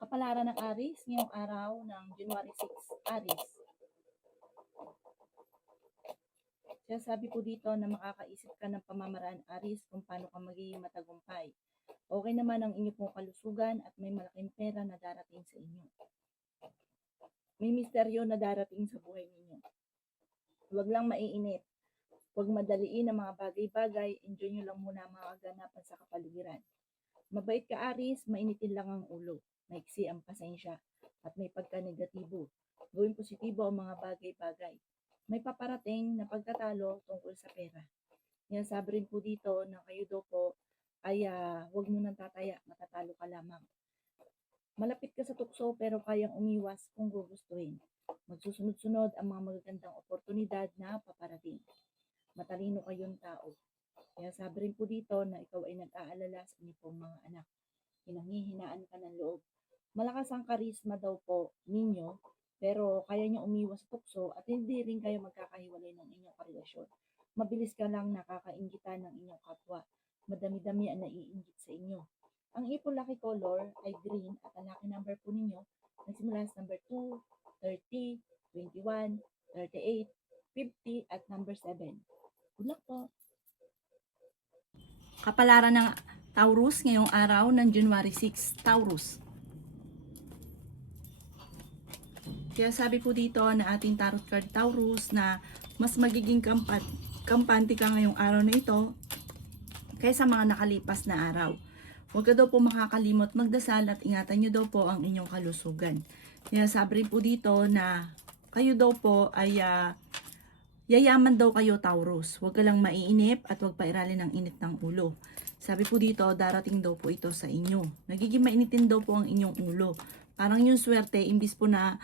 Kapalaran ng Aries ngayong araw ng January 6, Aries. Kaya sabi po dito na makakaisip ka ng pamamaraan, Aries, kung paano ka magiging matagumpay. Okay naman ang inyo pong kalusugan at may malaking pera na darating sa inyo. May misteryo na darating sa buhay ninyo. Huwag lang maiinip. Huwag madaliin ang mga bagay-bagay. Enjoy nyo lang muna ang mga kaganapan sa kapaligiran. Mabait ka, Aries, mainitin lang ang ulo. Maiksi ang pasensya at may pagka-negatibo. Gawin positibo ang mga bagay-bagay. May paparating na pagtatalo tungkol sa pera. Yan, sabi rin po dito na kayo daw po ay huwag mo nang tataya, matatalo ka lamang. Malapit ka sa tukso pero kayang umiwas kung gugustuhin. Magsusunod-sunod ang mga magagandang oportunidad na paparating. Matalino kayong tao. Kaya sabi rin po dito na ikaw ay nag-aalala sa inyong pong mga anak. Hinanghihinaan ka ng loob. Malakas ang karisma daw po ninyo, pero kaya niyo umiwas sa tukso at hindi rin kayo magkakahiwalay ng inyong karelasyon. Mabilis ka lang nakakainggitan ng inyong kapwa. Madami-dami ang naiinggit sa inyo. Ang ipon lucky color ay green at ang lucky number po ninyo nagsimula sa number 2, 30, 21, 38, 50 at number 7. Good luck po! Kapalaran ng Taurus ngayong araw ng January 6, Taurus. Kaya sabi po dito na ating tarot card Taurus na mas magiging kampante ka ngayong araw na ito kaysa mga nakalipas na araw. Huwag ka daw po makakalimot magdasal at ingatan nyo daw po ang inyong kalusugan. Kaya sabi rin po dito na kayo daw po ay yayaman daw kayo, Taurus. Huwag ka lang maiinip at huwag pairalin ng init ng ulo. Sabi po dito, darating daw po ito sa inyo. Nagiging mainitin daw po ang inyong ulo. Parang yung swerte, imbis po na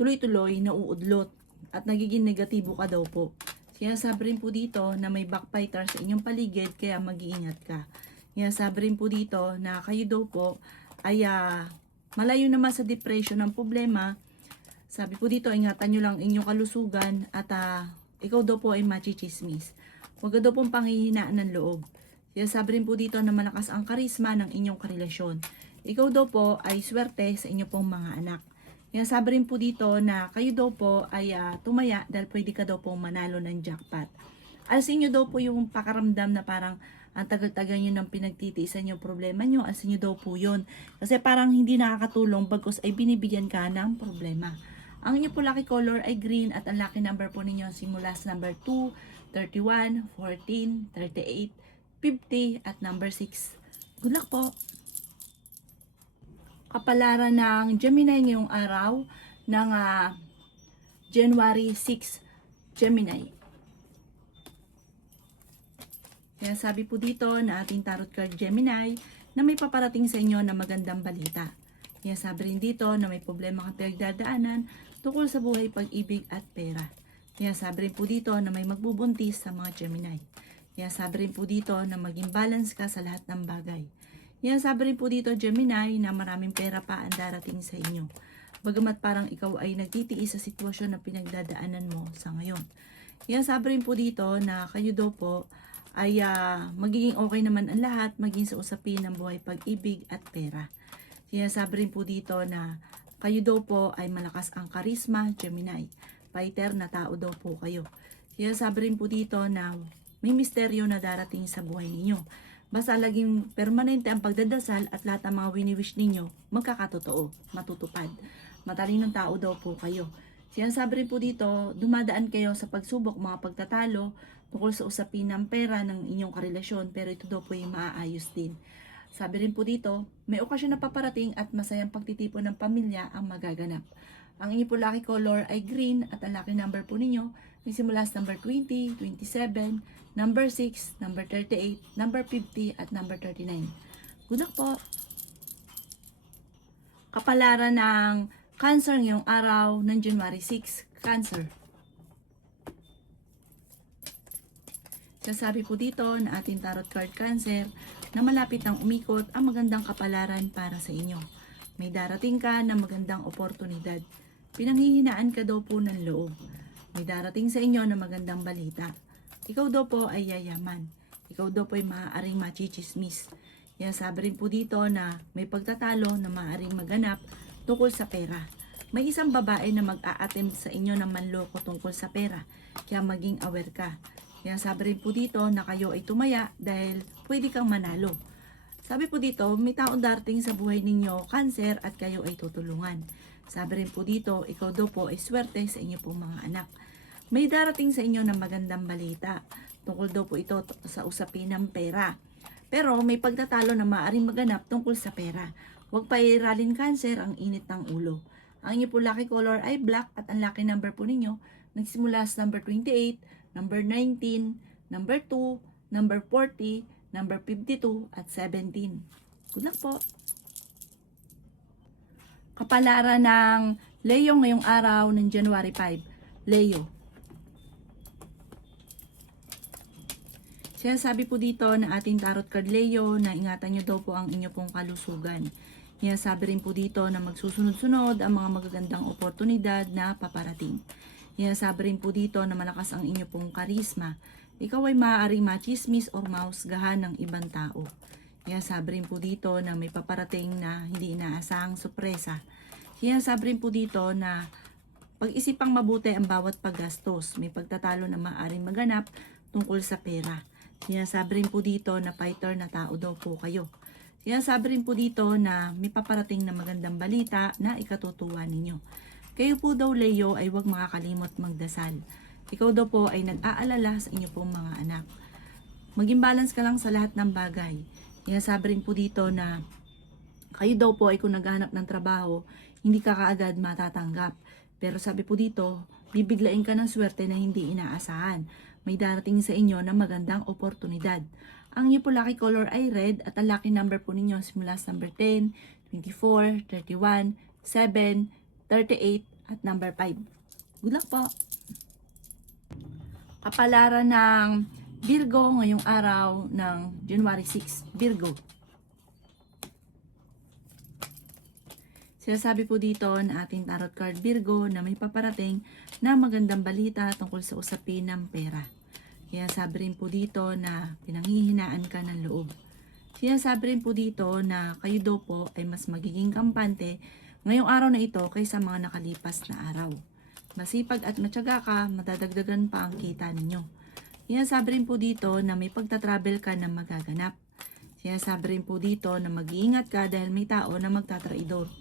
tuloy-tuloy, nauudlot at nagiging negatibo ka daw po. Kaya sabi rin po dito na may backbiter sa inyong paligid, kaya mag-iingat ka. Kaya sabi rin po dito na kayo daw po ay malayo naman sa depression ng problema. Sabi po dito, ingatan nyo lang inyong kalusugan at ikaw daw po ay machichismis. Huwag ka daw pong panghihinaan ng loob. Kaya sabi rin po dito na malakas ang karisma ng inyong karelasyon. Ikaw daw po ay swerte sa inyong pong mga anak. Kaya sabi rin po dito na kayo daw po ay tumaya dahil pwede ka daw pong manalo ng jackpot. Alsin nyo daw po yung pakaramdam na parang ang tagal-tagal nyo ng pinagtitiisan yung problema nyo. Alsin nyo daw po yun. Kasi parang hindi nakakatulong bagkus ay binibigyan ka ng problema. Ang inyo po lucky color ay green at ang lucky number po ninyo simula sa number 2, 31, 14, 38, 50 at number 6. Good luck po! Kapalaran ng Gemini ngayong araw ng January 6, Gemini. Kaya sabi po dito na ating tarot card Gemini na may paparating sa inyo na magandang balita. Kaya sabi rin dito na may problema kang pinagdadaanan tungkol sa buhay, pag-ibig at pera. Kaya sabi rin po dito na may magbubuntis sa mga Gemini. Kaya sabi rin po dito na maging balance ka sa lahat ng bagay. Kaya sabi rin po dito Gemini na maraming pera pa ang darating sa inyo. Bagamat parang ikaw ay nagtitiis sa sitwasyon na pinagdadaanan mo sa ngayon. Kaya sabi rin po dito na kayo daw po ay magiging okay naman ang lahat, maging sa usapin ng buhay, pag-ibig at pera. Kaya sabi rin po dito na kayo daw po ay malakas ang karisma, Gemini. Fighter na tao daw po kayo. Kaya sabi rin po dito na may misteryo na darating sa buhay ninyo. Basta laging permanente ang pagdadasal at lahat ng mga wini-wish ninyo magkakatotoo, matutupad. Matalinong tao daw po kayo. Sinasabi rin po dito, dumadaan kayo sa pagsubok, mga pagtatalo tungkol sa usapin ng pera ng inyong karelasyon, pero ito daw po yung maaayos din. Sabi rin po dito, may okasyon na paparating at masayang pagtitipon ng pamilya ang magaganap. Ang inyo po lucky color ay green at ang lucky number po ninyo nagsimula sa number 20, 27, number 6, number 38, number 50 at number 39. Good luck po! Kapalaran ng Cancer ngayong araw ng January 6, Cancer. Sasabi po dito na ating tarot card Cancer na malapit nang umikot ang magandang kapalaran para sa inyo. May darating ka na magandang oportunidad. Pinanghihinaan ka daw po ng loob. May darating sa inyo na magandang balita. Ikaw daw po ay yayaman. Ikaw daw po ay maaaring machichismis. Kaya sabi rin po dito na may pagtatalo na maaaring maganap tungkol sa pera. May isang babae na mag-a-attempt sa inyo ng manloko tungkol sa pera, kaya maging aware ka. Kaya sabi rin po dito na kayo ay tumaya dahil pwede kang manalo. Sabi po dito, may taong darating sa buhay ninyo, cancer, at kayo ay tutulungan. Sabi rin po dito, ikaw daw po ay swerte sa inyo pong mga anak. May darating sa inyo na magandang balita. Tungkol daw po ito sa usapin ng pera. Pero may pagtatalo na maaaring maganap tungkol sa pera. Huwag pairalin cancer ang init ng ulo. Ang inyo po lucky color ay black at ang lucky number po ninyo nagsimula sa number 28, number 19, number 2, number 40, number 52 at 17. Good luck po! Kapalaran ng Leo ngayong araw ng January 5. Leo. Sinasabi po dito na ating tarot card Leo na ingatan nyo daw po ang inyo pong kalusugan. Sinasabi rin po dito na magsusunod-sunod ang mga magagandang oportunidad na paparating. Sinasabi rin po dito na malakas ang inyo pong karisma. Ikaw ay maaaring machismis o mahusgahan ng ibang tao. Sinasabi rin po dito na may paparating na hindi inaasahang sorpresa. Sinasabi rin po dito na pag-isipang mabuti ang bawat paggastos. May pagtatalo na maaaring maganap tungkol sa pera. Sinasabi rin po dito na fighter na tao daw po kayo. Sinasabi rin po dito na may paparating na magandang balita na ikatutuwa ninyo. Kayo po daw Leo ay huwag makakalimot magdasal. Ikaw daw po ay nag-aalala sa inyo pong mga anak. Maging balance ka lang sa lahat ng bagay. Sinasabi rin po dito na kayo daw po ay kung naghahanap ng trabaho, hindi ka kaagad matatanggap. Pero sabi po dito, bibiglain ka ng swerte na hindi inaasahan. May darating sa inyo na magandang oportunidad. Ang inyo po lucky color ay red at ang lucky number po ninyo simula sa number 10, 24, 31, 7, 38 at number 5. Good luck po! Kapalaran ng Virgo ngayong araw ng January 6. Virgo. Sinasabi po dito na ating tarot card Virgo na may paparating na magandang balita tungkol sa usapin ng pera. Sinasabi rin po dito na pinanghihinaan ka ng loob. Sinasabi rin po dito na kayo daw po ay mas magiging kampante ngayong araw na ito kaysa mga nakalipas na araw. Masipag at matyaga ka, madadagdagan pa ang kita ninyo. Sinasabi rin po dito na may pagtatravel ka na magaganap. Sinasabi rin po dito na mag-iingat ka dahil may tao na magtatraidor.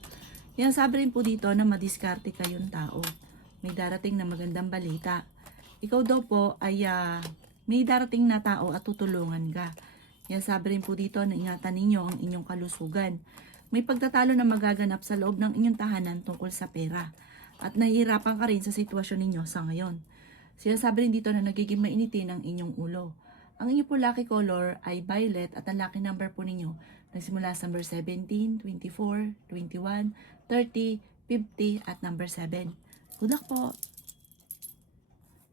Sinasabi rin po dito na madiskarte kayong tao. May darating na magandang balita. Ikaw daw po ay may darating na tao at tutulungan ka. Sinasabi rin po dito na ingatan ninyo ang inyong kalusugan. May pagtatalo na magaganap sa loob ng inyong tahanan tungkol sa pera. At nahihirapan ka rin sa sitwasyon ninyo sa ngayon. Sinasabi rin dito na nagiging mainitin ang inyong ulo. Ang inyong po lucky color ay violet at ang lucky number po ninyo nagsimula sa number 17, 24, 21, 30, 50 at number 7. Good luck po!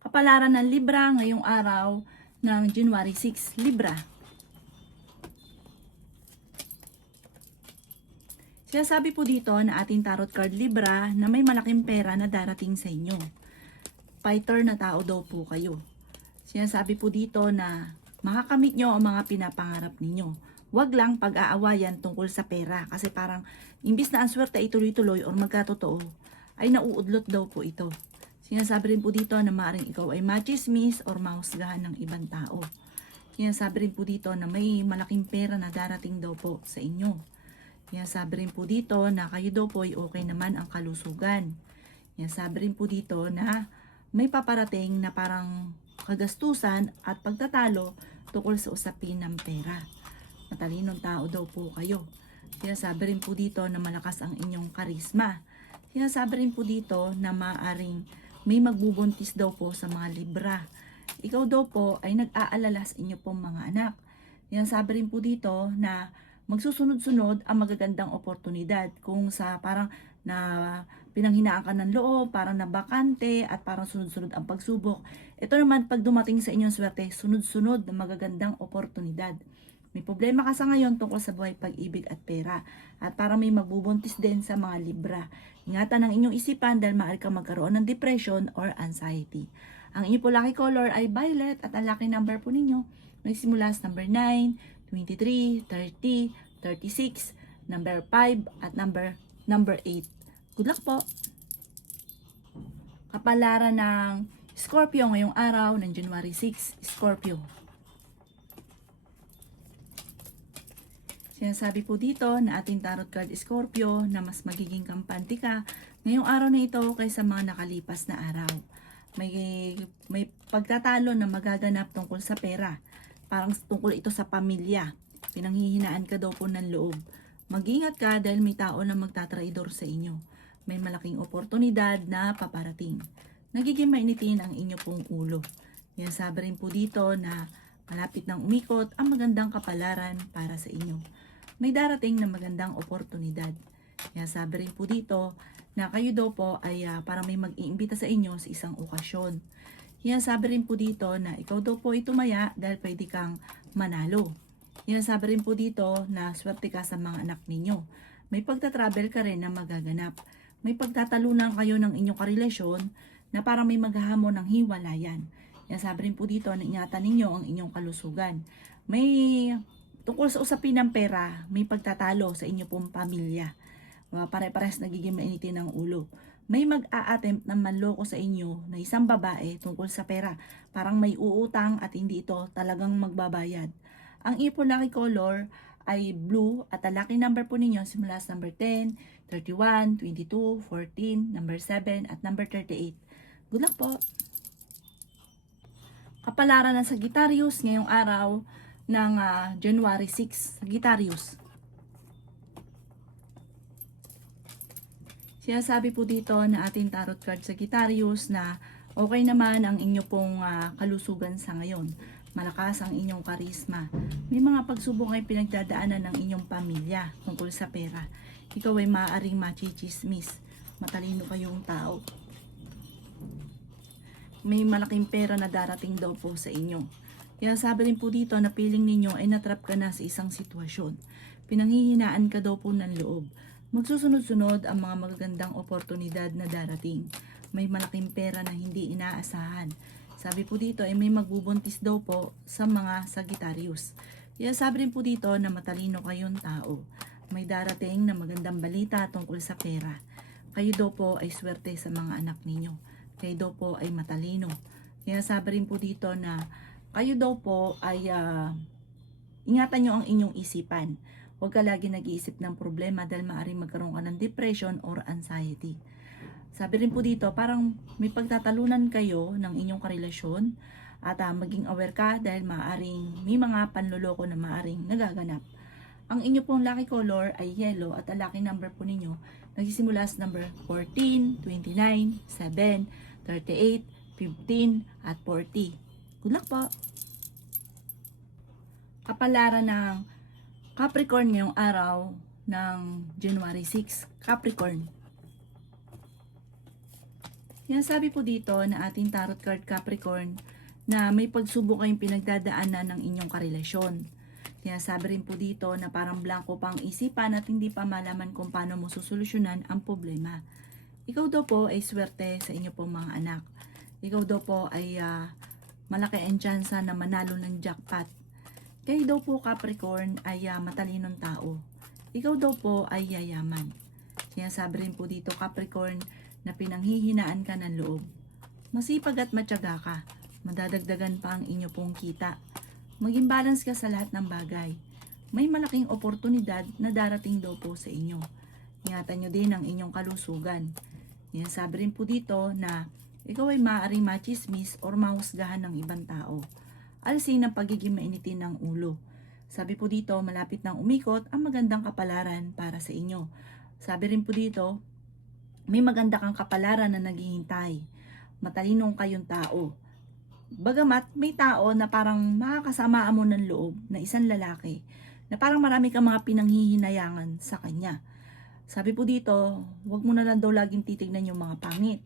Kapalaran ng Libra ngayong araw ng January 6. Libra. Sinasabi po dito na ating tarot card Libra na may malaking pera na darating sa inyo. Fighter na tao daw po kayo. Sinasabi po dito na makakamit nyo ang mga pinapangarap ninyo. Huwag lang pag-aawayan tungkol sa pera kasi parang imbis na ang swerte ay tuloy-tuloy o magkatotoo ay nauudlot daw po ito. Sinasabi rin po dito na maaaring ikaw ay machismis or mahusgahan ng ibang tao. Sinasabi rin po dito na may malaking pera na darating daw po sa inyo. Sinasabi rin po dito na kayo daw po ay okay naman ang kalusugan. Sinasabi rin po dito na may paparating na parang kagastusan at pagtatalo tungkol sa usapin ng pera. Matalinong tao daw po kayo. Sinasabi rin po dito na malakas ang inyong karisma. Sinasabi rin po dito na maaaring may magbubuntis daw po sa mga Libra. Ikaw daw po ay nag-aalala sa inyo pong mga anak. Sinasabi rin po dito na magsusunod-sunod ang magagandang oportunidad kung sa parang na pinanghinaan ka ng loob, parang nabakante at parang sunod-sunod ang pagsubok. Ito naman pag dumating sa inyong swerte, sunod-sunod na magagandang oportunidad. May problema ka sa ngayon tungkol sa buhay, pag-ibig at pera. At parang may magbubuntis din sa mga Libra. Ingatan ang inyong isipan dahil maaari kang magkaroon ng depression or anxiety. Ang inyong po lucky color ay violet at ang lucky number po ninyo nagsimula sa number 9, 23, 30, 36, number 5 at number 8. Good luck po! Kapalaran ng Scorpio ngayong araw ng January 6, Scorpio. Sinasabi po dito na ating tarot card Scorpio na mas magiging kampante ka ngayong araw na ito kaysa mga nakalipas na araw. May pagtatalo na magaganap tungkol sa pera. Parang tungkol ito sa pamilya. Pinanghihinaan ka daw po ng loob. Mag-ingat ka dahil may tao na magtatraidor sa inyo. May malaking oportunidad na paparating. Nagiging mainitin ang inyo pong ulo. Yan, sabi rin po dito na malapit nang umikot ang magandang kapalaran para sa inyo. May darating na magandang oportunidad. Yan, sabi rin po dito na kayo daw po ay parang may mag-iimbita sa inyo sa isang okasyon. Yan, sabi rin po dito na ikaw daw po ay tumaya dahil pwede kang manalo. Yan, sabi rin po dito na swerte ka sa mga anak ninyo. May pagta-travel ka rin na magaganap. May pagtatalunan kayo ng inyong karelasyon na parang may maghahamon ng hiwalayan. Yan, sabi rin po dito na ingatan ninyo ang inyong kalusugan. May tungkol sa usapin ng pera, may pagtatalo sa inyo pong pamilya. Pare-pares nagiging mainitin ng ulo. May mag-a-attempt na manloko sa inyo na isang babae tungkol sa pera. Parang may uutang at hindi ito talagang magbabayad. Ang ipon lucky color ay blue at ang lucky number po ninyo simula sa number 10, 31, 22, 14, number 7 at number 38. Good luck po! Kapalaran ng Sagittarius ngayong araw ng January 6. Sagittarius. Sinasabi po dito na ating tarot card Sagittarius na okay naman ang inyo pong kalusugan sa ngayon. Malakas ang inyong karisma. May mga pagsubok ay pinagdadaanan ng inyong pamilya tungkol sa pera. Ikaw ay maaaring machichismis. Matalino kayong tao. May malaking pera na darating daw po sa inyo. Kaya sabi rin po dito na piling ninyo ay natrap ka na sa isang sitwasyon. Pinanghihinaan ka daw po ng loob. Magsusunod-sunod ang mga magagandang oportunidad na darating. May malaking pera na hindi inaasahan. Sabi po dito ay may magbubuntis daw po sa mga Sagittarius. Kaya sabi rin po dito na matalino kayong tao. May darating na magandang balita tungkol sa pera. Kayo daw po ay swerte sa mga anak ninyo. Kayo daw po ay matalino. Kaya sabi rin po dito na kayo daw po ay ingatan nyo ang inyong isipan. Huwag ka lagi nag-iisip ng problema dahil maaaring magkaroon ka ng depression or anxiety. Sabi rin po dito, parang may pagtatalunan kayo ng inyong karelasyon at maging aware ka dahil maaaring may mga panloloko na maaaring nagaganap. Ang inyo pong lucky color ay yellow at ang lucky number po ninyo nagsisimula sa number 14, 29, 7, 38, 15 at 40. Good luck po! Kapalaran ng Capricorn ngayong araw ng January 6. Capricorn. Yan, sabi po dito na ating tarot card Capricorn na may pagsubok kayong pinagdadaanan ng inyong karelasyon. Kaya sabi rin po dito na parang blanco pang isipan at hindi pa malaman kung paano mo susolusyonan ang problema. Ikaw daw po ay swerte sa inyo pong mga anak. Ikaw daw po ay malaki ang tsansa na manalo ng jackpot. Kayo daw po Capricorn ay matalinong tao. Ikaw daw po ay yayaman. Kaya sabi rin po dito Capricorn na pinanghihinaan ka ng loob. Masipag at matyaga ka. Madadagdagan pa ang inyo pong kita. Maging balance ka sa lahat ng bagay. May malaking oportunidad na darating daw po sa inyo. Ingatan nyo din ang inyong kalusugan. Yan, sabi rin po dito na ikaw ay maaaring machismis or mahusgahan ng ibang tao. Alisin ang pagiging mainitin ng ulo. Sabi po dito, malapit nang umikot ang magandang kapalaran para sa inyo. Sabi rin po dito, may maganda kang kapalaran na naghihintay. Matalinong kayong tao. Bagamat may tao na parang makakasamaan mo ng loob na isang lalaki na parang marami kang mga pinanghihinayangan sa kanya. Sabi po dito, huwag mo na lang daw laging titignan yung mga pangit.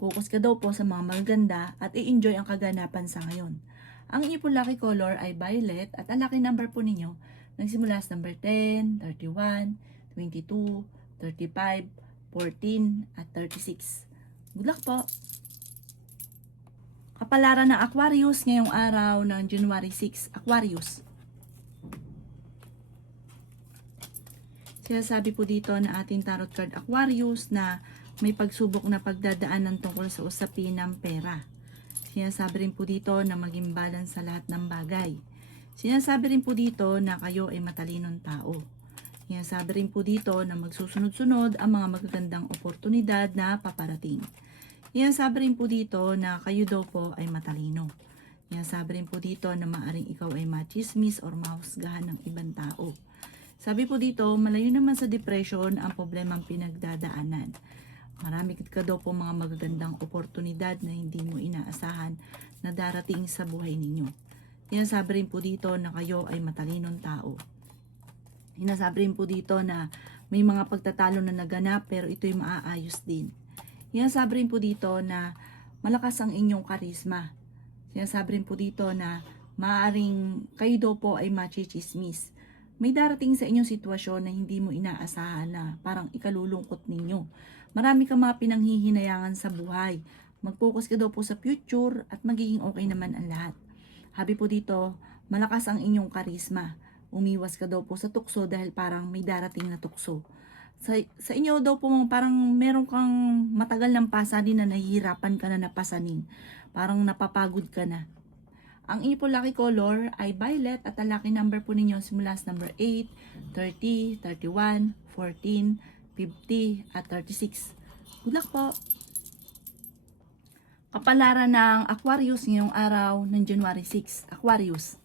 Focus ka daw po sa mga magaganda at i-enjoy ang kaganapan sa ngayon. Ang inyong pong lucky color ay violet at ang lucky number po ninyo nagsimula sa number 10, 31, 22, 35, 14 at 36. Good luck po! Kapalaran ng Aquarius ngayong araw ng January 6, Aquarius. Sinasabi po dito na ating tarot card Aquarius na may pagsubok na pagdadaanan tungkol sa usapin ng pera. Sinasabi rin po dito na maging balance sa lahat ng bagay. Sinasabi rin po dito na kayo ay matalinong tao. Sinasabi rin po dito na magsusunod-sunod ang mga magagandang oportunidad na paparating. Sinasabi rin po dito na kayo daw po ay matalino. Sinasabi rin po dito na maaring ikaw ay machismis or mahusgahan ng ibang tao. Sabi po dito, malayo naman sa depression ang problemang pinagdadaanan. Marami ka daw po mga magagandang oportunidad na hindi mo inaasahan na darating sa buhay ninyo. Sinasabi rin po dito na kayo ay matalinong tao. Sinasabi rin po dito na may mga pagtatalo na naganap pero ito'y maaayos din. Sinasabi rin po dito na malakas ang inyong karisma. Sinasabi rin po dito na maaaring kayo daw po ay machichismis. May darating sa inyong sitwasyon na hindi mo inaasahan na parang ikalulungkot ninyo. Marami kang mga pinanghihinayangan sa buhay. Mag-focus ka daw po sa future at magiging okay naman ang lahat. Habi po dito, malakas ang inyong karisma. Umiwas ka daw po sa tukso dahil parang may darating na tukso. Sa inyo daw po parang meron kang matagal ng pasanin na nahihirapan ka na napasanin. Parang napapagod ka na. Ang inyo po lucky color ay violet at ang lucky number po ninyo simula sa number 8, 30, 31, 14, 50 at 36. Good luck po! Kapalaran ng Aquarius ngayong araw ng January 6. Aquarius.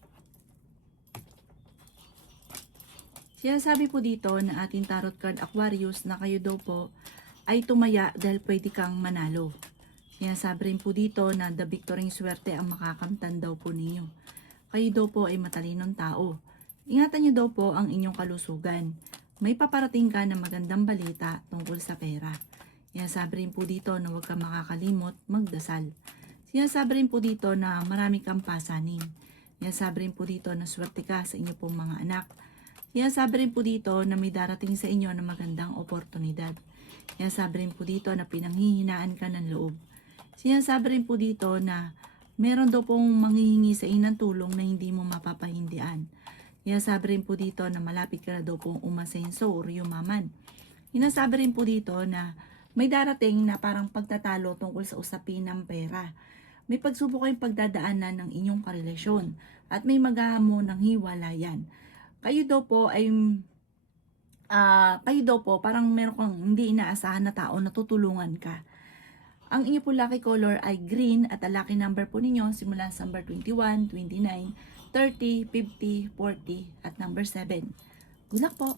Sinasabi po dito na ating tarot card Aquarius na kayo daw po ay tumaya dahil pwede kang manalo. Sinasabi rin po dito na the victory swerte ang makakamtan daw po ninyo. Kayo daw po ay matalinong tao. Ingatan niyo daw po ang inyong kalusugan. May paparating ka na magandang balita tungkol sa pera. Sinasabi rin po dito na huwag kang makakalimot magdasal. Sinasabi rin po dito na marami kang pasanin. Sinasabi rin po dito na swerte ka sa inyo pong mga anak. Sinasabi rin po dito na may darating sa inyo na magandang oportunidad. Sinasabi rin po dito na pinanghihinaan ka ng loob. Sinasabi rin po dito na meron daw pong manghihingi sa inyo ng tulong na hindi mo mapapahindian. Sinasabi rin po dito na malapit ka na daw pong umasenso or yumaman. Sinasabi rin po dito na may darating na parang pagtatalo tungkol sa usapin ng pera. May pagsubok kayong pagdadaanan ng inyong karelasyon at may maghahamon ng hiwalayan. Kayo daw po parang meron kang hindi inaasahan na tao na tutulungan ka. Ang inyo po lucky color ay green at ang lucky number po ninyo simula sa number 21, 29, 30, 50, 40 at number 7. Good luck po!